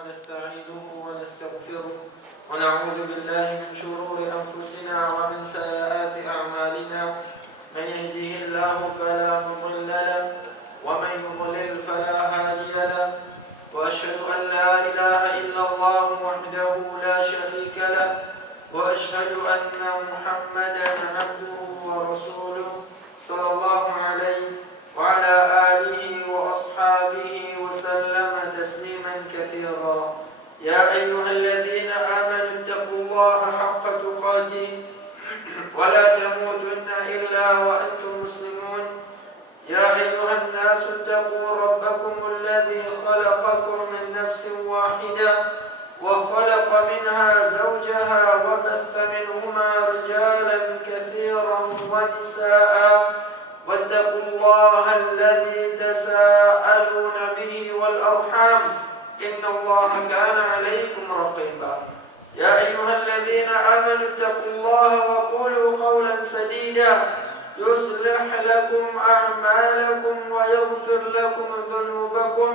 ونستعينه ونستغفره ونعوذ بالله من شرور أنفسنا ومن سيئات أعمالنا. من يهده الله فلا مضل له ومن يضلل فلا هادي له. وأشهد أن لا إله إلا الله وحده لا شريك له وأشهد أن محمدا عبده ورسوله صلى الله عليه وعلى آله وأصحابه وسلم تسليما كثيرا. يا أيها الذين آمنوا اتقوا الله حق تقاته ولا تموتن إلا وأنتم مسلمون. يا أيها الناس اتقوا ربكم الذي خلقكم من نفس واحدة وخلق منها زوجها وبث منهما رجالا كثيرا ونساء واتقوا الله الذي تساءلون به والأرحام إن الله كان عليكم رقيبا. يا أيها الذين آمنوا اتقوا الله وقولوا قولا سديدا يصلح لكم أعمالكم ويغفر لكم ذنوبكم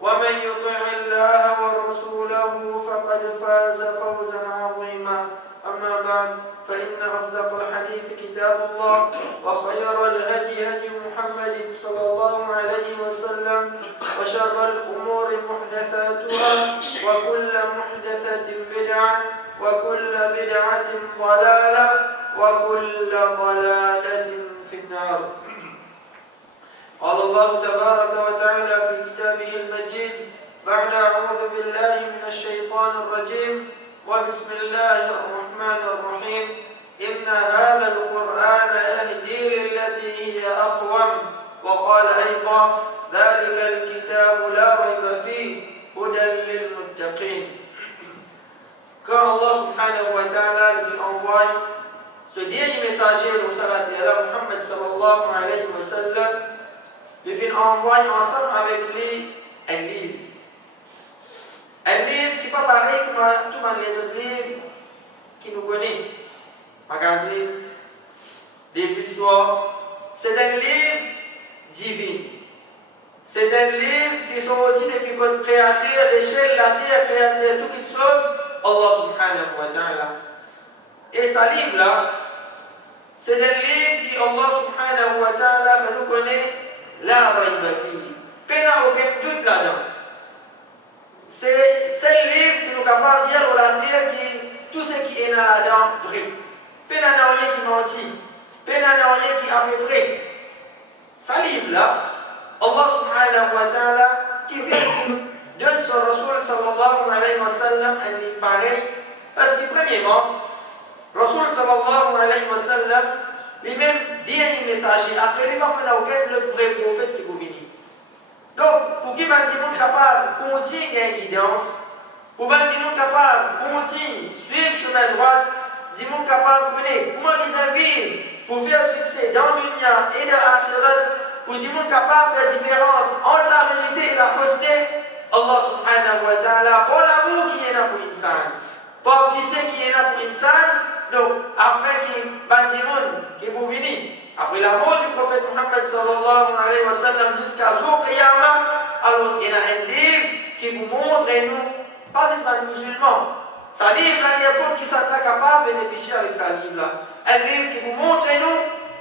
ومن يطع الله ورسوله فقد فاز فوزا عظيما. أما بعد فإن أصدق الحديث كتاب الله وخير الهدي هدي محمد صلى الله عليه وسلم وشر الأمور محدثاتها وكل محدثة بدعة وكل بدعة ضلالة وكل ضلالة في النار. قال الله تبارك وتعالى في كتابه المجيد بعد أعوذ بالله من الشيطان الرجيم وبسم الله الرحمن الرحيم إن هذا القرآن يهدي للتي هي أقوم وقال أيضا ذلك الكتاب لا ريب فيه هدى للمتقين. Quand Allah subhanahu wa ta'ala lui envoie ce dernier messager, le salat Muhammad sallallahu alayhi wa sallam, lui envoie ensemble avec lui un livre. Un livre qui n'est pas pareil comme tous les autres livres qui nous connaissent. Magazine, livre d'histoire. C'est un livre divin. C'est un livre qui est sorti depuis que le Créateur, l'échelle, la terre, Créateur, toutes les choses, Allah subhanahu wa ta'ala. Et ce livre-là, c'est un livre qui Allah subhanahu wa ta'ala fait nous connaître la rayba fihi. Il n'y a aucun doute là-dedans. C'est le livre qui nous capable de dire au la terre qui tout ce qui est là-dedans vrai. Il n'y a rien qui mentit. Il n'y a rien qui à peu près. Ce livre-là, Allah subhanahu wa ta'ala qui donne son Rasul sallallahu alayhi wa sallam un livre pareil. Parce que premièrement, Rasul sallallahu alayhi wa sallam lui-même dit un messager. Après, il n'y a aucun autre vrai prophète qui vous venir. Donc, pour qu'il soit capable de continuer une guidance, pour qu'il soit capable de continuer suivre le chemin droit, qu'il soit capable de connaître comment ils vivent pour faire succès dans le dunya et dans l'akhirat, pour qu'il soit capable de faire la différence entre la vérité et la fausseté, Allah subhanahu wa ta'ala, pour l'amour qui est là pour l'insan, pour la pitié qui est là pour l'insan, donc afin que les gens qui vont venir après la mort du prophète Muhammad sallallahu alayhi wa sallam jusqu'à jour Qiyamah, alors il y a un livre qui vous montre nous, pas des musulmans. Ce livre-là, il y a d'autres qui sont capables de bénéficier avec ce livre-là. Un livre qui vous montre nous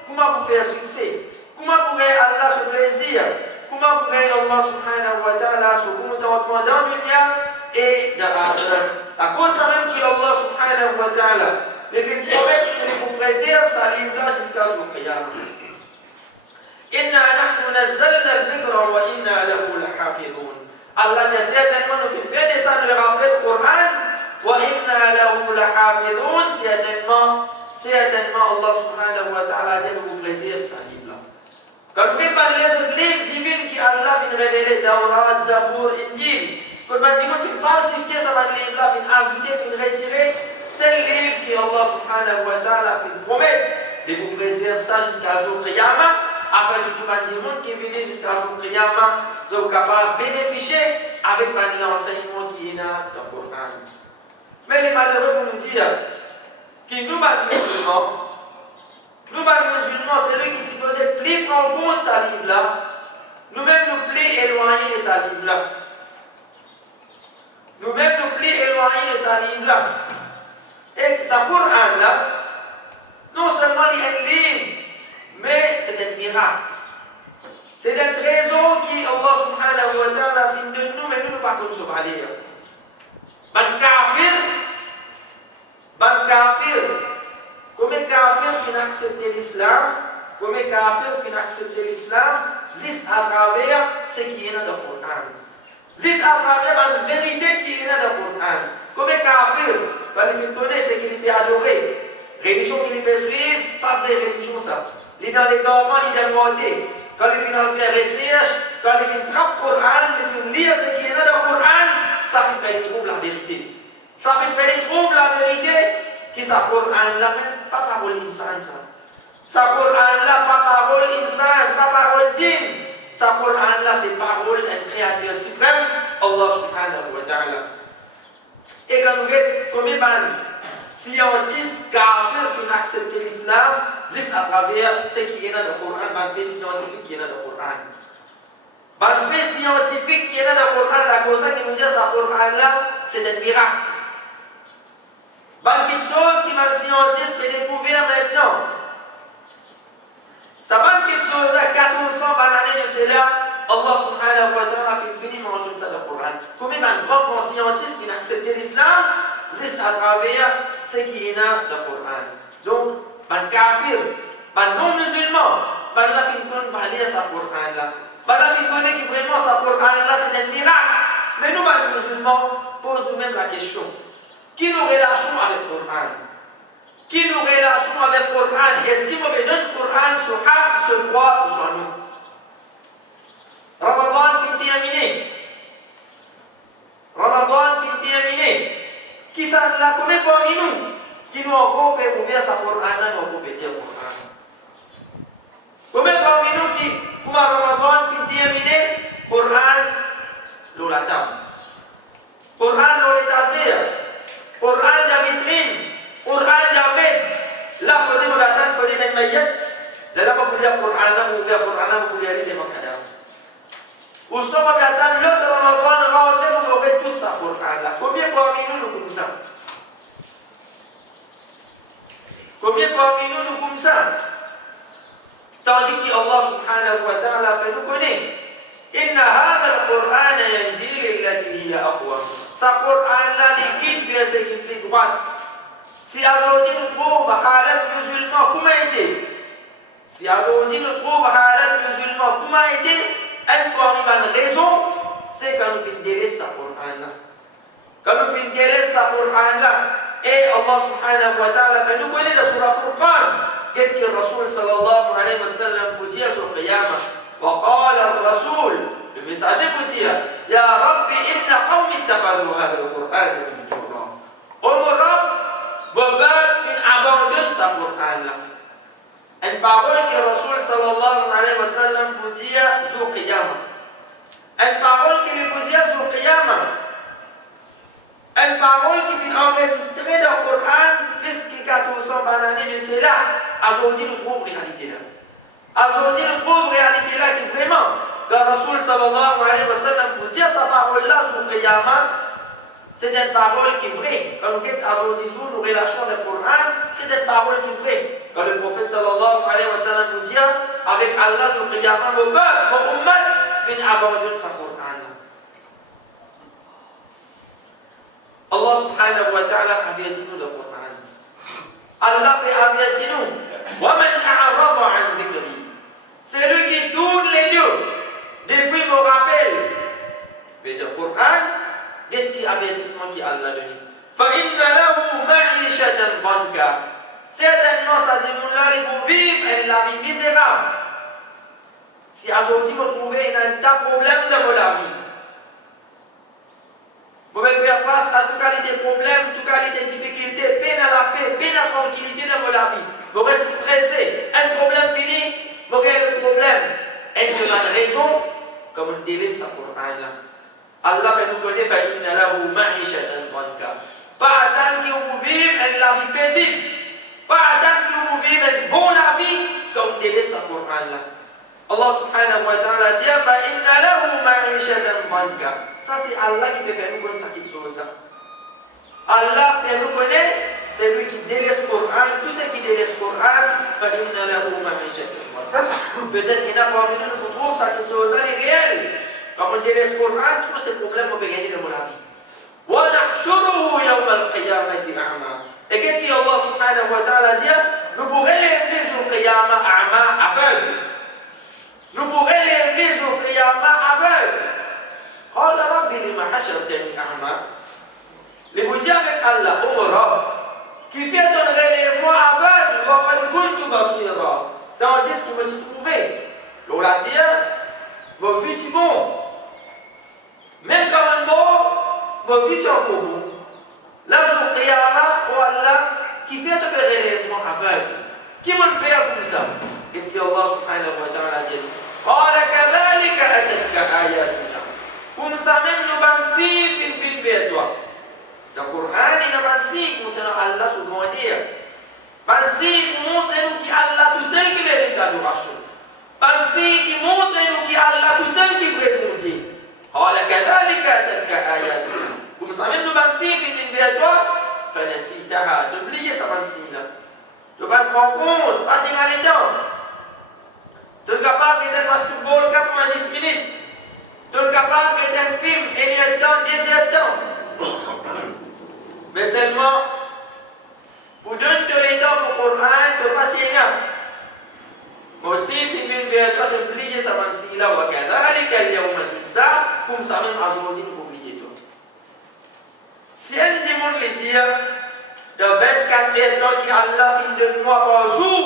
comment vous faire succès, comment vous gagner Allah ce plaisir, comment vous gagner Allah subhanahu wa ta'ala ce contentement dans le dunya et dans l'akhirat. À cause même qui Allah subhanahu wa ta'ala les films promettent qu'il vous préserve ce livre-là jusqu'à jour Qiyamah. Inna nahnu nazzalna al-dhikra wa inna lahu lahafidhun. Allah dit certainement nous fait descendre le rappel Coran wa inna lahu lahafidhun. Certainement Allah subhanahu wa ta'ala dit nous préserve ce livre-là. Quand vous parlez les autres livres divins qui Allah vient révéler, Tawrat, Zabour, Injil, quand vous dites falsifier ce livre-là, ajouter, retirer, c'est le livre qui Allah subhanahu wa ta'ala promet de vous préserver ça jusqu'à jour Qiyamah, afin que tout le monde qui vient jusqu'à jour Qiyamah soit capable de bénéficier avec l'enseignement qui est là dans le Coran. Mais les malheureux vont nous dire que nous, musulmans, c'est lui qui s'est posé plus prendre compte de ce livre-là, nous-mêmes nous plus éloignés de ce livre-là. même nous plus éloignés de sa livre-là. Et sa Coran-là, non seulement il est un livre, mais c'est un miracle. C'est un trésor qui Allah subhanahu wa ta'ala fait de nous, mais nous ne pas comme ça va lire. Ban kafir, comme kafir qui n'accepte l'islam, comme kafir qui n'accepte l'islam, juste à travers ce qui est dans le Coran. Juste à travers la vérité qui est dans le Coran. Comme kafir, quand il connaît ce qu'il peut adorer, religion qu'il peut suivre, pas vraie religion ça. Il est dans les gouvernements, il est dans le côté. Quand il finit faire recherche, quand il finit trappe le Coran, il finit lire ce qui est dans le Coran, ça fait qu'il trouve la vérité. Ça fait qu'il trouve la vérité qui sa Coran là, pas parole insan ça. Sa Coran là, pas parole insan, pas parole djinn. Sa Coran là, c'est parole d'un créateur suprême, Allah subhanahu wa ta'ala. Et quand nous regardons combien de scientifiques kafirs qui acceptent l'islam, juste à travers ce qui est dans le Coran, les faits scientifiques qui est dans le Coran. Les faits scientifiques qui est dans le Coran, la cause qui nous dit que ce Coran-là, c'est un miracle. Quelque chose qui les scientifiques peuvent découvrir maintenant. Ça va quelque chose à 400 années de cela, Allah subhanahu wa ta'ala fait fini manger ça dans le Coran. Combien de grands scientifiques qui n'acceptent l'islam, juste à travers ce qui est dans le Coran. Donc, les kafirs, les non-musulmans, la fin va lire ce Coran-là. La fin connaît que vraiment ce Coran-là, c'est un miracle. Mais nous, les musulmans, posons nous-mêmes la question. Qui nous relâchons avec le Coran? Qui nous relâchons avec le Coran? Est-ce qu'il me donne le Coran sur haq, sur droit ou sur nous? Ramadan finit terminé. Ramadan finit terminé. Qui s'en l'a commis parmi nous? Qui nous encore peut ouvrir sa Coran-là, nous encore peut dire le Coran. Combien parmi nous qui, comme Ramadan finit terminé, Coran, l'eau la table. Coran, l'eau l'étagère. Quran dah vitrin, Quran dah bed. Lah kau ni mengatakan kau ni nak mayat. Dalam kuliah Quran lah, kuliah ni dia mengatakan. Ustaz mengatakan lo Ramadan rawat dia mengobet tu sah Quran lah. Kau biar kau minum hukum sah. Kau biar kau minum hukum sah. Tahu ki Allah Subhanahu wa taala firman kau ni. Inna hadzal Qur'ana yahdi lillati hiya aqwam. Sa Quran là liquide verset qui est droite. Si aujourd'hui nous trouvons halat musulman, comment aider? Si aujourd'hui nous trouvons halat musulman, comment aider? Une raison, c'est quand nous finissons délaisser sa Quran là. Quand nous finissons délaisser sa Quran là, et Allah subhanahu wa ta'ala fait nous connaître la surah Furqan. Qu'est-ce que le Rasoul sallallahu alayhi wa sallam peut dire sur le Qiyamah? وقال الرسول le messager peut dire يا ربي إن قوم اتخذوا هذا القرآن مهجورا Oh mon Rabb, mon peuple fin abandonne sa Qur'an là. Une parole que Rasoul sallallahu alayhi wa sallam peut dire sur Qiyamah. Une parole qu'il peut dire sur Qiyamah. Une parole qui finit enregistrée dans le Coran plus que 400 années de cela. Aujourd'hui nous trouvons réalité là. Aujourd'hui, nous trouvons réalité là qui vraiment, quand Rasoul sallallahu alayhi wa sallam pour dire sa parole là sur Qiyamah, c'est une parole qui est vraie. Quand nous aujourd'hui, nous relâchons le Coran, c'est une parole qui est vraie. Quand le prophète sallallahu alayhi wa sallam pour dire avec Allah sur Qiyamah, mon peuple, mon ummat, vient abandonner sa Coran là. Allah subhanahu wa ta'ala avertit nous le Coran. Allah peut avertir nous. وَمَنْ أَعْرَضَ عَنْ ذِكْرِي. C'est lui qui tourne les deux. Depuis mon rappel. Mais le Coran, quel avertissement qui Allah donné. فَإِنَّ لَهُ مَعِيشَةً ضَنْكَ. Certainement, ça dit mon là, ils vont vivre la vie misérable. Si aujourd'hui vous trouvez un tas de problèmes dans la vie, vous pouvez faire face à toute qualité de problèmes, toute qualité de difficultés, peine à la paix, peine à la tranquillité dans la vie. Vous restez stressé, un problème fini, vous avez le problème. Et vous avez raison, comme on dit ça pour Allah. Allah fait nous connaître, فَإِنَّ لَهُ مَعِيشَةً ضَنْكَ. Pas attendre que vous vivez la vie paisible. Pas attendre que vous vivez une bonne vie, comme on dit ça pour Allah. Allah subhanahu wa ta'ala dit, فَإِنَّ لَهُ ma'ishatan danka. Ça c'est Allah qui peut faire nous connaître cette chose. Allah fait nous connaître, c'est lui qui délaisse le Coran, tout ce qui délaisse le Coran, فَإِنَّ لَهُ مَعِيشَةً ضَنكًا. Peut-être qu'il y en a parmi nous qui trouvent cette chose est réelle. Quand on délaisse le Coran, tous ces problèmes on peut gagner dans la vie. وَنَحْشُرُهُ يَوْمَ الْقِيَامَةِ أَعْمَى. Et qu'est-ce qu'Allah subhanahu wa ta'ala dit? Nous pourrons les jours Qiyamah a'ma, aveugle. Nous pourrons les jours Qiyamah aveugle. قال رب لما حشرتني أعمى. Les vous dire avec Allah, ô mon Rabb, qui fait ton relèvement aveugle, وَقَدْ كُنْتُ بَصِيرًا. Tandis qu'il m'a dit trouvé. L'on l'a dit, mon vie est bon. Même comme un mot, mon vie est encore bon. Là, jour Qiyamah, ô Allah, qui fait ton relèvement aveugle. Qui m'a fait comme ça? Et puis Allah subhanahu wa ta'ala dit, قَالَ كَذَلِكَ أَتَتْكَ آيَاتُنَا. Comme ça même nous bansi fin fin vers toi. Le Coran il nous bansi concernant Allah sous grandir. Bansi pour montrer nous qui Allah tout seul qui mérite l'adoration. Bansi qui montre nous qui Allah tout seul qui répond. قال كذلك أتتك آياتنا. Comme ça même nous bansi fin fin vers toi. فنسيتها. D'oublier ça bansi là. Tu vas pas prendre compte. Pas tenir les temps. Tu es capable d'être match football 90 minutes. Tu es capable d'être un film, et il y a temps, des temps. Mais seulement, pour donner les temps pour le Coran, tu ne pas tiens. Moi aussi, film vers toi, tu oublies ça, man, là, ou ça, comme ça même, aujourd'hui, tu oublies toi. Si un dimanche le dit, de 24 heures qui Allah fin de mois par jour,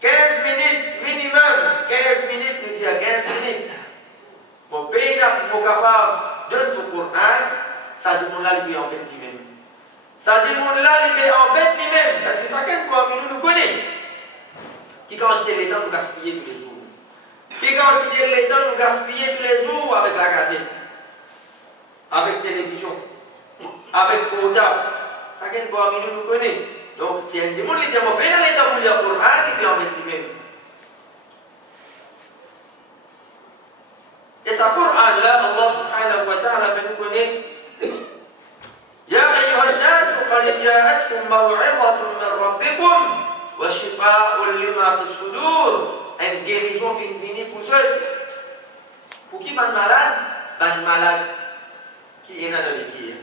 15 minutes minimum, 15 minutes, nous disons 15 minutes. Mon pays n'a pas capable de pour Coran, ça dit mon là il peut embêter lui-même. Ça dit mon là il peut embêter lui-même parce que chacun parmi nous connaît. Qui quand il le temps nous gaspiller tous les jours. Qui quand il le temps nous gaspiller tous les jours avec la gazette, avec télévision, avec portable. Chacun parmi nous connaît. Donc si un dimanche il dit mon pays n'a le temps pour lire Coran, il peut embêter lui-même. Et ce Coran-là, Allah subhanahu wa ta'ala fait nous connaître. Ya ayyuhan nas, qad ja'atkum maw'izatun min rabbikum wa shifaa'un lima fi as-sudur. Une guérison finie pour ceux. Pour qui ban malade? Ban malade qui est dans les pieds.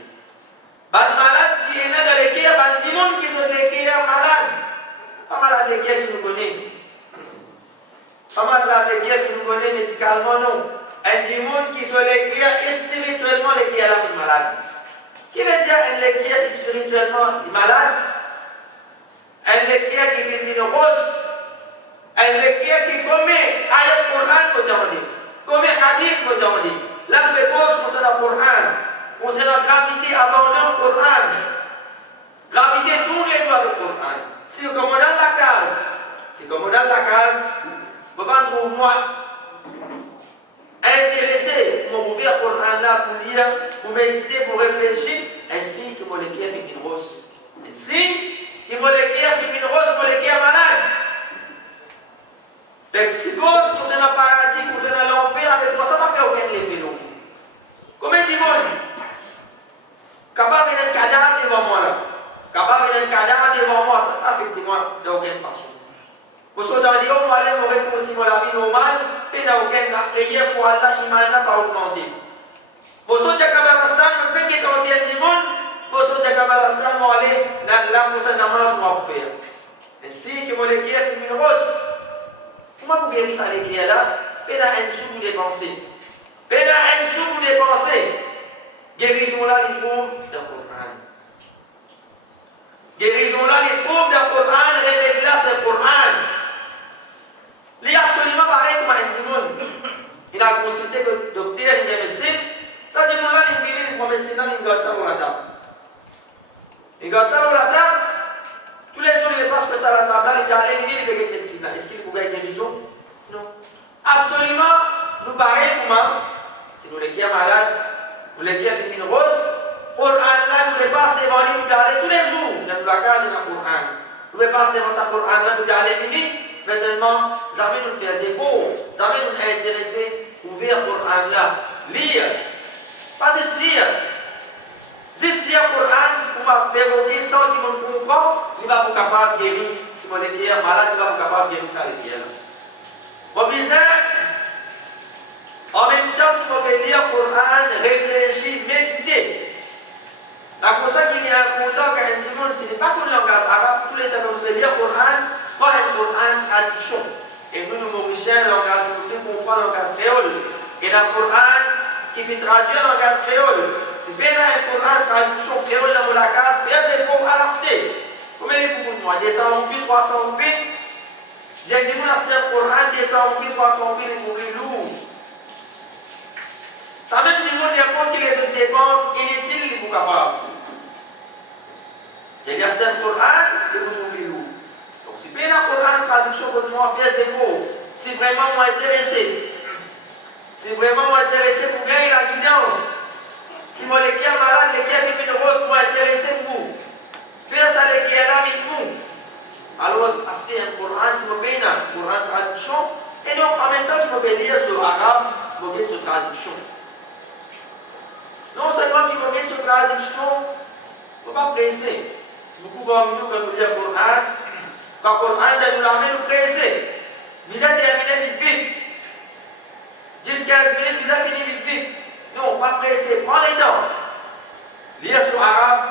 Ban malade qui est dans les pieds, ban timon qui sont les pieds malade. Pas malade les pieds qui nous connaît. Pas malade les pieds qui nous connaît médicalement non. Un démon qui soit l'écrire spirituellement l'écrire à la vie malade. Qui veut dire un l'écrire spirituellement malade? Un l'écrire qui fait une rose. Un l'écrire qui commet ayat Coran pour demander. Commet hadith pour demander. Là, nous cause concernant le Coran. Concernant la gravité, abandonne le Coran. Gravité, tourne les doigts du Coran. Si nous commandons la case, vous ne trouvez moi intéressé pour ouvrir le Coran là, pour lire, pour méditer, pour réfléchir, ainsi que mon équipe fait une rose. Ainsi que mon équipe fait une rose pour l'équipe malade. Les psychoses concernant le paradis, concernant l'enfer, avec moi, ça ne va faire aucun effet. Combien de monde capable d'être cadavre devant moi là? Capable d'être cadavre devant moi, ça effectivement d'aucune façon. Vous savez, dans les hommes, on allait continuer la vie normale, et n'a aucune frayeur pour Allah, il n'a pas augmenté. Vous savez, de Kabalastan, le fait qu'il est en terre du monde, vous savez, de Kabalastan, on allait là pour sa namaz, on va faire. Ainsi que mon équipe est une rose. Comment vous guérissez ça, l'équipe là? Et là, un sou vous dépensez. Et là, un sou vous dépensez. Guérison là, les trouve dans le Coran. Guérison là, les trouve dans le Coran, réveille là, c'est le Coran. Il est absolument pareil comme un timon. Il a consulté le docteur, il est médecin. Ça dit, là, il vient pour médecin, il garde ça dans la table. Il garde ça dans la table. Tous les jours, il passe que ça à la table, là, il dit, allez, venez, il veut une médecine. Est-ce qu'il peut gagner guérison? Non. Absolument, nous pareil comment? Si nous les guéris malades, nous les guéris une rose, Coran là, nous dépasse devant lui, nous aller tous les jours. Dans la case, il y a Coran. Nous dépasse devant sa Coran là, nous aller venir. Mais seulement, jamais nous faire c'est faux, jamais nous intéressés, ouvrir Coran là. Lire. Pas de lire. Juste lire le Coran, c'est pour m'évoquer sans qu'il me comprenne, il va pas capable de guérir. Si mon équipe malade, il va pas capable de guérir ça les pierres. Bon, bizarre. En même temps qu'il va lire le Coran, réfléchir, méditer. C'est pour ça qu'il est important qu'un monde, ce n'est pas qu'un langage arabe, tous les temps qu'on peut lire le Coran, pas un Coran traduction. Et nous, nous Mauriciens, le langage muslim, on comprend le langage créole. Et dans le Coran, qui fait traduire le langage créole, c'est bien un Coran traduction créole dans la case, bien c'est pour à l'acheter. Combien de beaucoup de moi 200 roupies, 300 roupies. J'ai dit, nous, acheter un Coran, 200 roupies, 300 roupies, les roupies lourds. Ça même dit, il y a pas qui les autres dépenses inutiles, les pour capables. J'ai dit, acheter un Coran, les roupies lourds. Donc, si bien un Coran traduction pour moi, bien c'est faux. Si vraiment moi intéressé. Si vraiment moi intéressé pour gagner la guidance. Si moi les gars malades, les gars qui rose moi intéressé pour vous. Faire ça les gars là avec vous. Alors acheter un Coran, si vous payez un Coran traduction. Et donc en même temps qu'il faut lire sur arabe, vous avez sur traduction. Non seulement qu'il faut lire sur traduction, il ne faut pas presser. Beaucoup parmi nous quand nous lisons le Coran, quand le Coran nous l'amène nous presser. Vous avez terminé vite. 10-15 minutes, vous avez fini vite. Non, pas pressé, prends les temps. Lire sur arabe,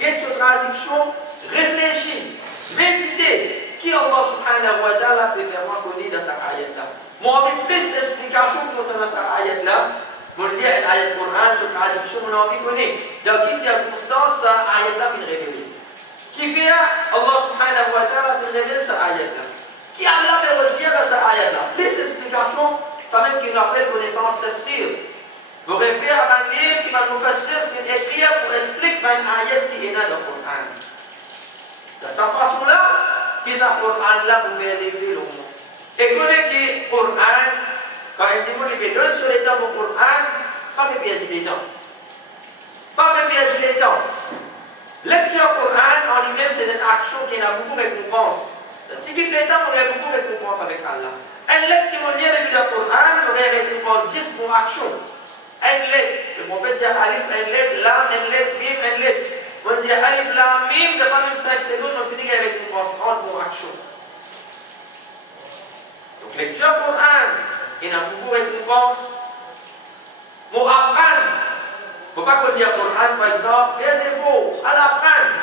guette sur traduction, réfléchis, méditez. Qui Allah subhanahu wa ta'ala peut faire moi connaître dans sa ayat là. Moi, avec plus d'explications concernant sa ayat là, mon lire une ayat Coran sur traduction, mon envie connaître. Dans quelle circonstance sa ayat là fait révéler. Qui fait Allah subhanahu wa ta'ala fait révéler sa ayat là. Qui Allah veut redire dans sa ayat là. Plus d'explications, ça même qui nous appelle connaissance tafsir. Vous référez à un livre qui va nous faire écrire pour expliquer un ayat qui est dans le Coran. De cette façon-là, qui est le Coran là pour faire lever le monde. Et connaître le Coran, quand un dimanche il donne sur les temps pour le Coran, pas me perdre les temps. Pas me perdre les temps. Lecture Coran en lui-même, c'est une action qui a beaucoup de récompenses. Si quitte les temps, on a beaucoup de récompenses avec Allah. Un lettre qui m'a dit depuis le Coran, on a récompense 10 pour action. Un lettre, le prophète dit alif, un lettre, lam, un lettre, mim, un lettre. On dit alif, lam, mim, de pas même 5 secondes, on finit avec une récompense 30 pour action. Donc, lecture Coran, il y a beaucoup de récompenses. Pour apprendre, il ne faut pas qu'on dise Coran, par exemple, fais c'est faux, à l'apprendre.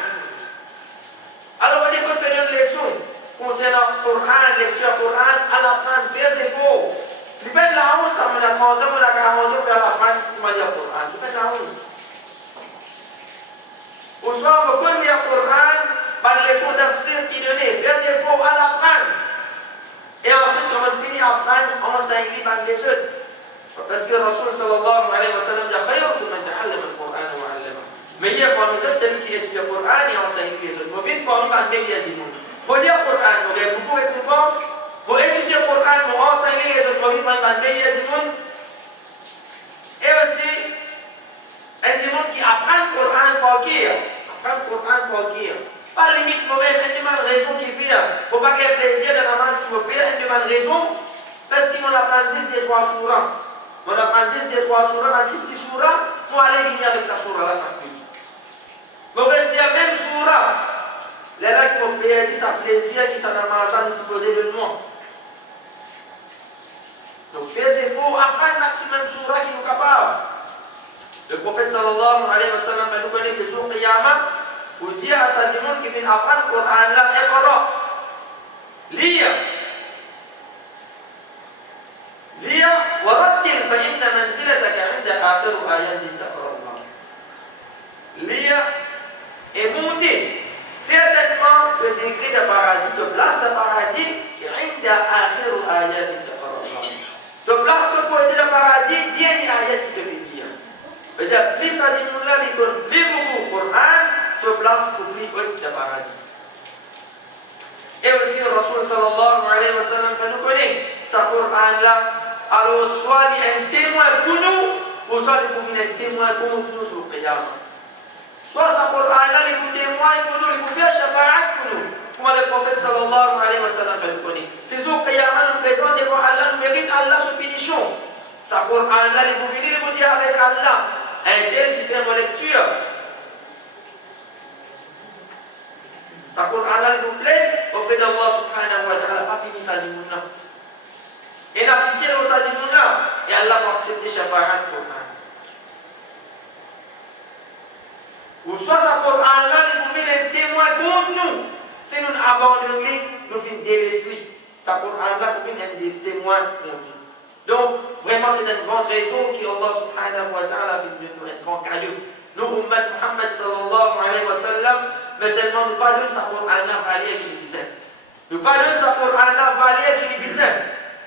Alors, on dit qu'on peut donner une leçon concernant Coran, lecture Coran, à l'apprendre, fais c'est faux. Tu peux être la honte, ça me a 30 ans, on a 40 ans, puis à l'apprendre, comment dire Coran, tu peux être la honte. Au soir, on peut lire Coran, par les leçons d'afsir qui donnaient, fais c'est faux, à l'apprendre. Et ensuite, quand on finit à apprendre, on s'engueule par les autres. Parce que Rasul sallallahu alayhi wa sallam dit khayrukum man ta'allama al-Qur'an wa 'allama. Meilleur parmi les autres, c'est lui qui étudie le Coran et enseigne les autres. Mauvais parmi les meilleurs du monde. Pour lire le Coran, vous avez beaucoup de récompenses. Pour étudier le Coran, pour enseigner les autres, mauvais parmi les meilleurs du monde. Et aussi, un du monde qui apprend le Coran pour guérir. Apprendre le Coran pour guérir. Pas limite mauvais, une demande raison qui fait. Pour pas qu'il y ait plaisir de la masse qu'il me fait, une demande raison. Parce qu'il m'en apprend 10 des 3 jours. On apprend 10 des 3 surahs, un petit surah, pour aller venir avec sa surah là, ça peut. Donc, c'est la même surah. Les là qui m'ont payé, ça plaisir, qui s'en a mangé, qui s'y posait de nous. Donc, il faut apprendre maximum surah qui nous capable. Le prophète sallallahu alayhi wa sallam nous connaît des jours qiyamah, pour dire à sa monde qui vient apprendre le Coran là, iqra. Lire. Lire, ورتل فإن منزلتك عند آخر آيات تقرأها. Lire et monter. Certainement, le degré de paradis, de place de paradis, عند آخر آيات تقرأها. De place que pour être le paradis, dernière ayat qui devait lire. C'est-à-dire, plus ça dit nous là, les donne plus beaucoup Coran, sur place pour plus haut de paradis. Et aussi, le Rasul sallallahu alayhi wa sallam, que nous connaissons, ce Coran là. Alors, soit il y a un témoin pour nous, ou soit il y a un témoin contre nous sur le Qiyamah. Soit ce Coran-là, il est témoin pour nous, il est fait shafa'at pour nous. Comme le prophète sallallahu alayhi wa sallam le connaît. C'est sur le Qiyamah, nous présentons devant Allah, nous méritons Allah sur pénition. Ça Coran là, les vous venez vous dire avec Allah. Un tel différentes lectures. Ça Coran là, vous plaît auprès d'Allah subhanahu wa ta'ala. Pas fini ça du monde là. Et la pitié de ça du monde là. Et Allah va accepter Shafa'at Coran. Ou soit ça Coran là, les vous venez témoin contre nous. Si nous abandonnons, nous finissons délaisser. Ça Coran là, vous venez des témoins contre nous. Donc, vraiment, c'est une grande raison que Allah subhanahu wa ta'ala fait de nous un grand cadeau. Nous, Ummat Muhammad sallallahu alayhi wa sallam, mais seulement nous pardonnons ça pour Allah valer qui nous disait. Nous pardonnons ça pour Allah valer qui nous disait.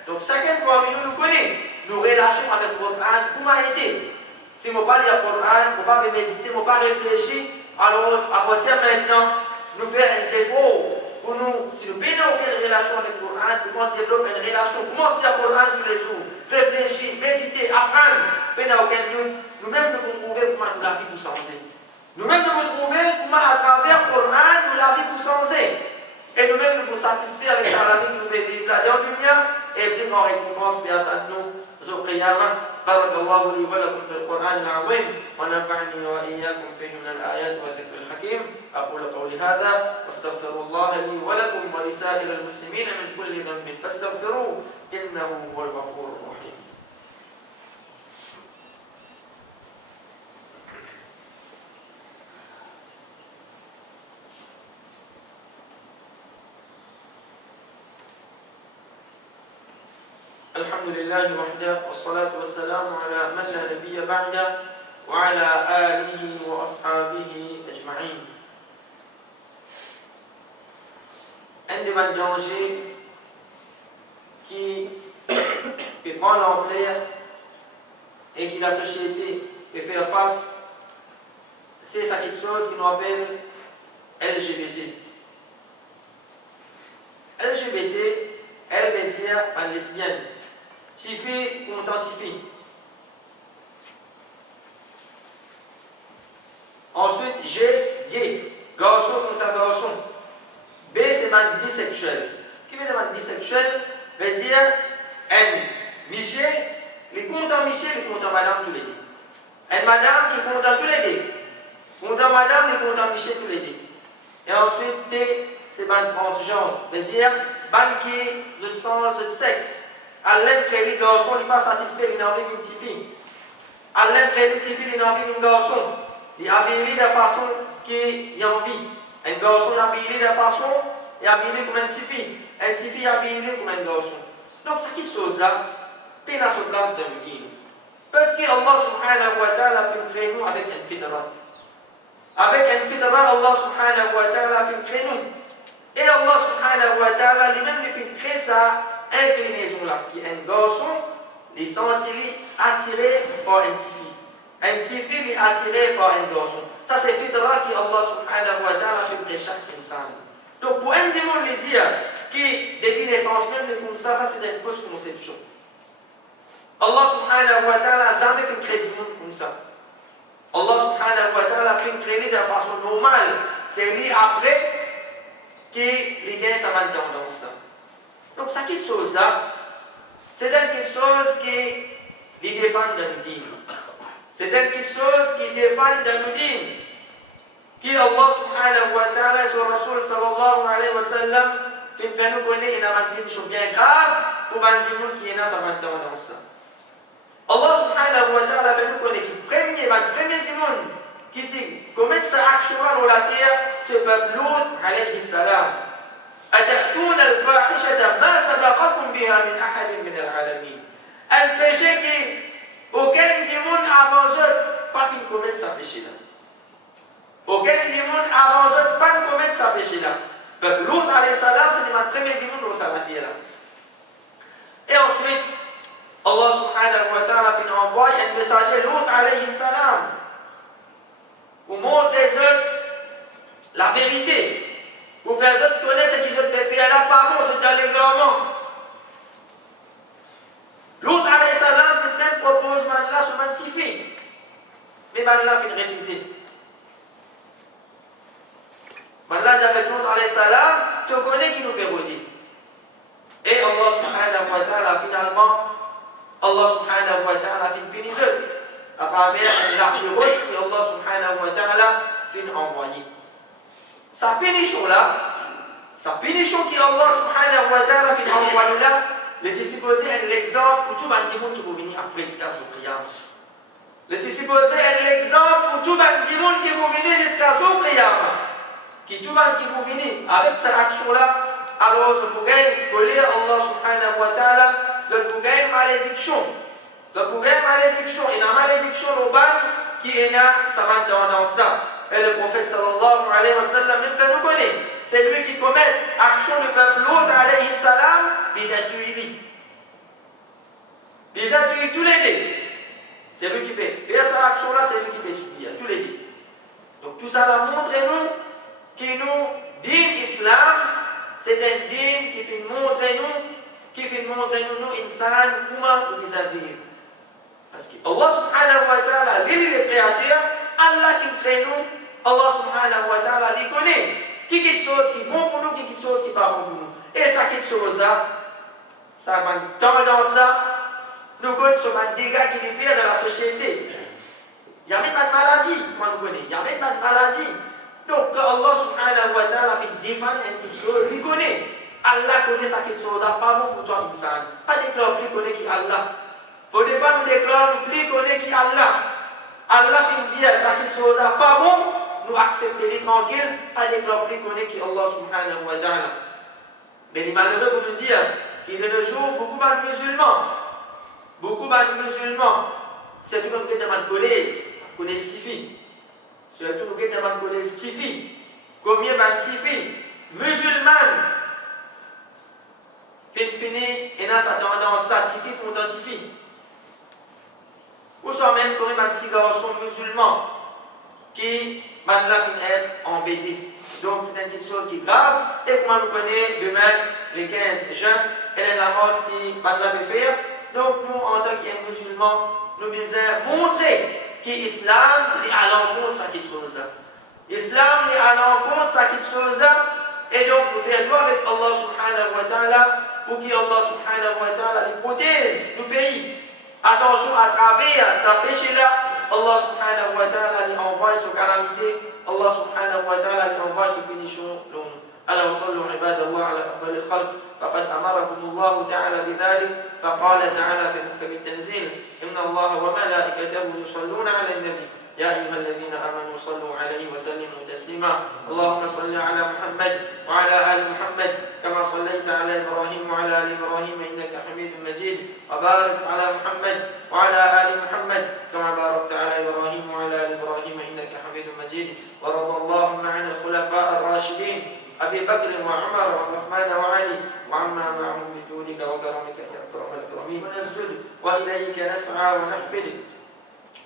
Donc, chacun parmi nous nous connaît. Nos relations avec le Coran, comment été. Si je ne pas lire le Coran, je ne pas méditer, je ne pas réfléchir, alors à partir de maintenant, nous faire un effort. Pour nous, si nous n'avons aucune relation avec le Coran, comment se développer une relation, comment se lire le Coran tous les jours, réfléchir, méditer, apprendre, nous n'avons aucun doute, nous-mêmes nous trouver comment nous la vie pour changer. Nous-mêmes nous trouver comment à travers le Coran nous la vie pour changer. Et nous-mêmes nous satisfaire avec la vie que nous vivons là dans le dunya et puis en récompense pour attendre nous au Qiyamah. بارك الله لي ولكم في القرآن العظيم ونفعني وإياكم فيه من الآيات والذكر الحكيم أقول قولي هذا واستغفر الله لي ولكم ولسائر المسلمين من كل ذنب فاستغفروه إنه هو الغفور الرحيم. الحمد لله وحده والصلاة والسلام على من لا نبي بعده وعلى آله وأصحابه أجمعين. عندما الدنجي qui peut prendre l'ampleur et que la société peut faire face, c'est ça quelque chose qui nous appelle LGBT. LGBT, elle veut dire une lesbienne. Tifi contre Tifi. Ensuite, G, gay. Garçon contre garçon. B, c'est man bisexuel. Qui veut dire man bisexuel? Veut dire N. Michel, les contre Michel, les contre madame tous les deux. N madame qui contre tous les deux. Contre madame, les contre Michel tous les deux. Et ensuite, T, c'est man transgenre. Veut dire man qui je sens de sexe. Allah crée les garçons, il n'est pas satisfait, il n'a envie d'une petite fille. Allah crée les petites filles, il n'a envie d'un garçon. Il a habillé de façon qu'il a envie. Un garçon est habillé de façon, il est habillé comme une petite fille. Un petit fille est habillé comme un garçon. Donc, cette petite chose-là, peine à sa place dans le dîme. Parce que Allah subhanahu wa ta'ala fait créer nous avec un fidrat. Avec un fidrat, Allah subhanahu wa ta'ala fait créer nous. Et Allah subhanahu wa ta'ala lui-même fait créer ça. Inclinaison-là, qui est un garçon, les sentit attiré par une petite fille. Un petit fille est attiré par un garçon. Ça, c'est fitra qui Allah subhanahu wa ta'ala fait pour chaque insan. Donc, pour un monde les dire que depuis naissance même, comme ça, c'est une fausse conception. Allah subhanahu wa ta'ala n'a jamais fait créer du monde comme ça. Allah subhanahu wa ta'ala fait créer de façon normale. C'est lui après que les gains, ça va une tendance là. Donc, ça, quelque chose là, c'est quelque chose qui les défend dans nous dîmes. C'est quelque chose qui défend dans nous dîmes. Qui Allah subhanahu wa ta'ala et son Rasul sallallahu alayhi wa sallam fait nous connaître une chose bien grave pour les gens qui sont dans sa tendance. Allah subhanahu wa ta'ala fait nous connaître que le premier du monde qui dit commettre cette action-là dans la terre, ce peuple Lut alayhi salam. أتأتون الفاحشة ما سبقكم بها من أحد من العالمين. Un péché qui aucun du monde avant eux pas fin commettre ce péché-là. Aucun du monde avant eux pas commettre ce péché-là. Peuple Lut alayhi salam, c'est le premier du monde au salatier-là. Et ensuite, Allah subhanahu wa ta'ala fin envoie un messager Lut alayhi salam pour montrer eux la vérité. Pour faire autres connaître ce qu'ils ont fait là, pardon, c'est dans l'égarement. L'autre alayhi salam même propose là sur un petit fille. Mais là fait refuser. Là avec l'autre alayhi salam, tu connais qui nous pérodit. Et Allah subhanahu wa ta'ala finalement, Allah Allah subhanahu wa ta'ala fait une pénisole à travers la virus que Allah subhanahu wa ta'ala fait envoyer. Sa pénition qui Allah subhanahu wa ta'ala fait envoyer là, il est supposé être l'exemple pour tout le monde qui peut venir après jusqu'à ce qiyam. Il est supposé être l'exemple pour tout le monde qui peut venir jusqu'à ce qiyam. Qui tout le monde qui peut venir avec cette action-là, alors je pourrais coller Allah subhanahu wa ta'ala, je pourrais malédiction. Je pourrais malédiction. Et la malédiction urbaine qui est là, ça va tendance là. Et le prophète sallallahu alayhi wa sallam, même fait nous connaître. C'est lui qui commet action du peuple l'autre alayhi salam, il a tué lui. Il a tué tous les deux. C'est lui qui peut faire cette action-là, c'est lui qui peut subir, tous les deux. Donc tout ça montre nous que nous, din islam, c'est un din qui fait montrer nous, insan, comment nous devons vivre. Parce que Allah subhanahu wa ta'ala, lui le créateur, Allah qui crée nous, Allah subhanahu wa ta'ala, il connaît qui quelque chose qui est bon pour nous, qui quelque chose qui n'est pas bon pour nous. Et ça, quelque chose là, ça a une tendance là, nous connaissons sur un dégât qui est fait dans la société. Il y a même pas de maladie, moi nous connaissons, il y a même pas de maladie. Donc quand Allah subhanahu wa ta'ala fait défendre quelque chose, il connaît. Allah connaît ça quelque chose là, pas bon pour toi, insan. Pas déclarer plus connaît qui Allah. Il ne faut pas nous déclarer plus connaît qui Allah. Allah fait dire ça quelque chose là, pas bon, nous accepter les tranquilles, pas déclarer plus connaît qui Allah subhanahu wa ta'ala. Mais les malheureux pour nous dire qu'il est le jour beaucoup de musulmans, surtout quand nous sommes dans le collège Tifi. Surtout nous sommes dans le collège Tifi. Combien de Tifi musulmanes fini et dans sa tendance là, Tifi contre Tifi. Ou soit même combien de petits garçons musulmans qui maintenant finissent être embêtés. Donc c'est une petite chose qui est grave. Et comment nous connaissons demain, les 15 juin, et la mosquée qui maintenant peut faire. Donc nous, en tant que musulmans, nous devons montrer que l'islam est à l'encontre de cette chose-là. L'islam est à l'encontre de cette chose-là. Et donc nous faisons droit avec Allah subhanahu wa ta'ala pour qu'Allah subhanahu wa ta'ala les protège du pays. Attention à travers ce péché-là, Allah subhanahu wa ta'ala les envoie sur calamité, Allah subhanahu wa ta'ala les envoie sur punition. ألا وصلوا عباد الله على أفضل الخلق فقد أمركم الله تعالى بذلك فقال تعالى في محكم التنزيل إن الله وملائكته يصلون على النبي يا أيها الذين آمنوا صلوا عليه وسلموا تسليما اللهم صل على محمد وعلى آل محمد كما صليت على إبراهيم وعلى آل إبراهيم إنك حميد مجيد وبارك على محمد وعلى آل محمد كما باركت على إبراهيم وعلى آل إبراهيم إنك حميد مجيد ورضى اللهم عن الخلفاء الراشدين أبي بكر وعمر وعثمان وعلي وعما معهم بجودك وكرمك يا أكرم الأكرمين ونسجد وإليك نسعى ونحفد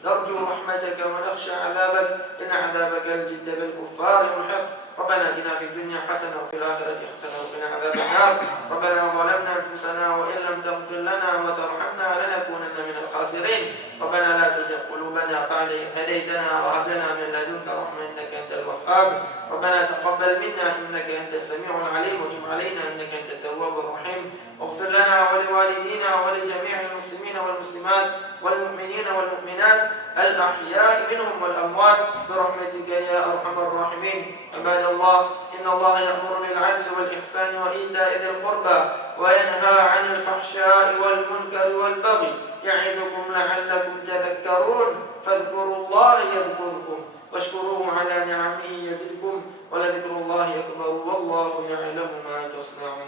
نرجو رحمتك ونخشى عذابك إن عذابك الجد بالكفار محق ربنا اتنا في الدنيا حسنة وفي الآخرة حسنة وقنا عذاب النار ربنا ظلمنا أنفسنا وإن لم تغفر لنا وترحمنا لنكونن من الخاسرين ربنا لا تزغ قلوبنا بعد إذ هديتنا وهب لنا من لدنك رحمة إنك أنت الوهاب ربنا تقبل منا إنك أنت السميع العليم وتب علينا إنك أنت التواب الرحيم واغفر لنا ولوالدينا ولجميع المسلمين والمسلمات والمؤمنين والمؤمنات الأحياء منهم والأموات برحمتك يا أرحم الراحمين عباد الله إن الله يأمر بالعدل والإحسان وإيتاء ذي القربى وينهى عن الفحشاء والمنكر والبغي يعظكم لعلكم تذكرون فاذكروا الله يذكركم واشكروه على نعمه يزدكم ولذكر الله أكبر والله يعلم ما تصنعون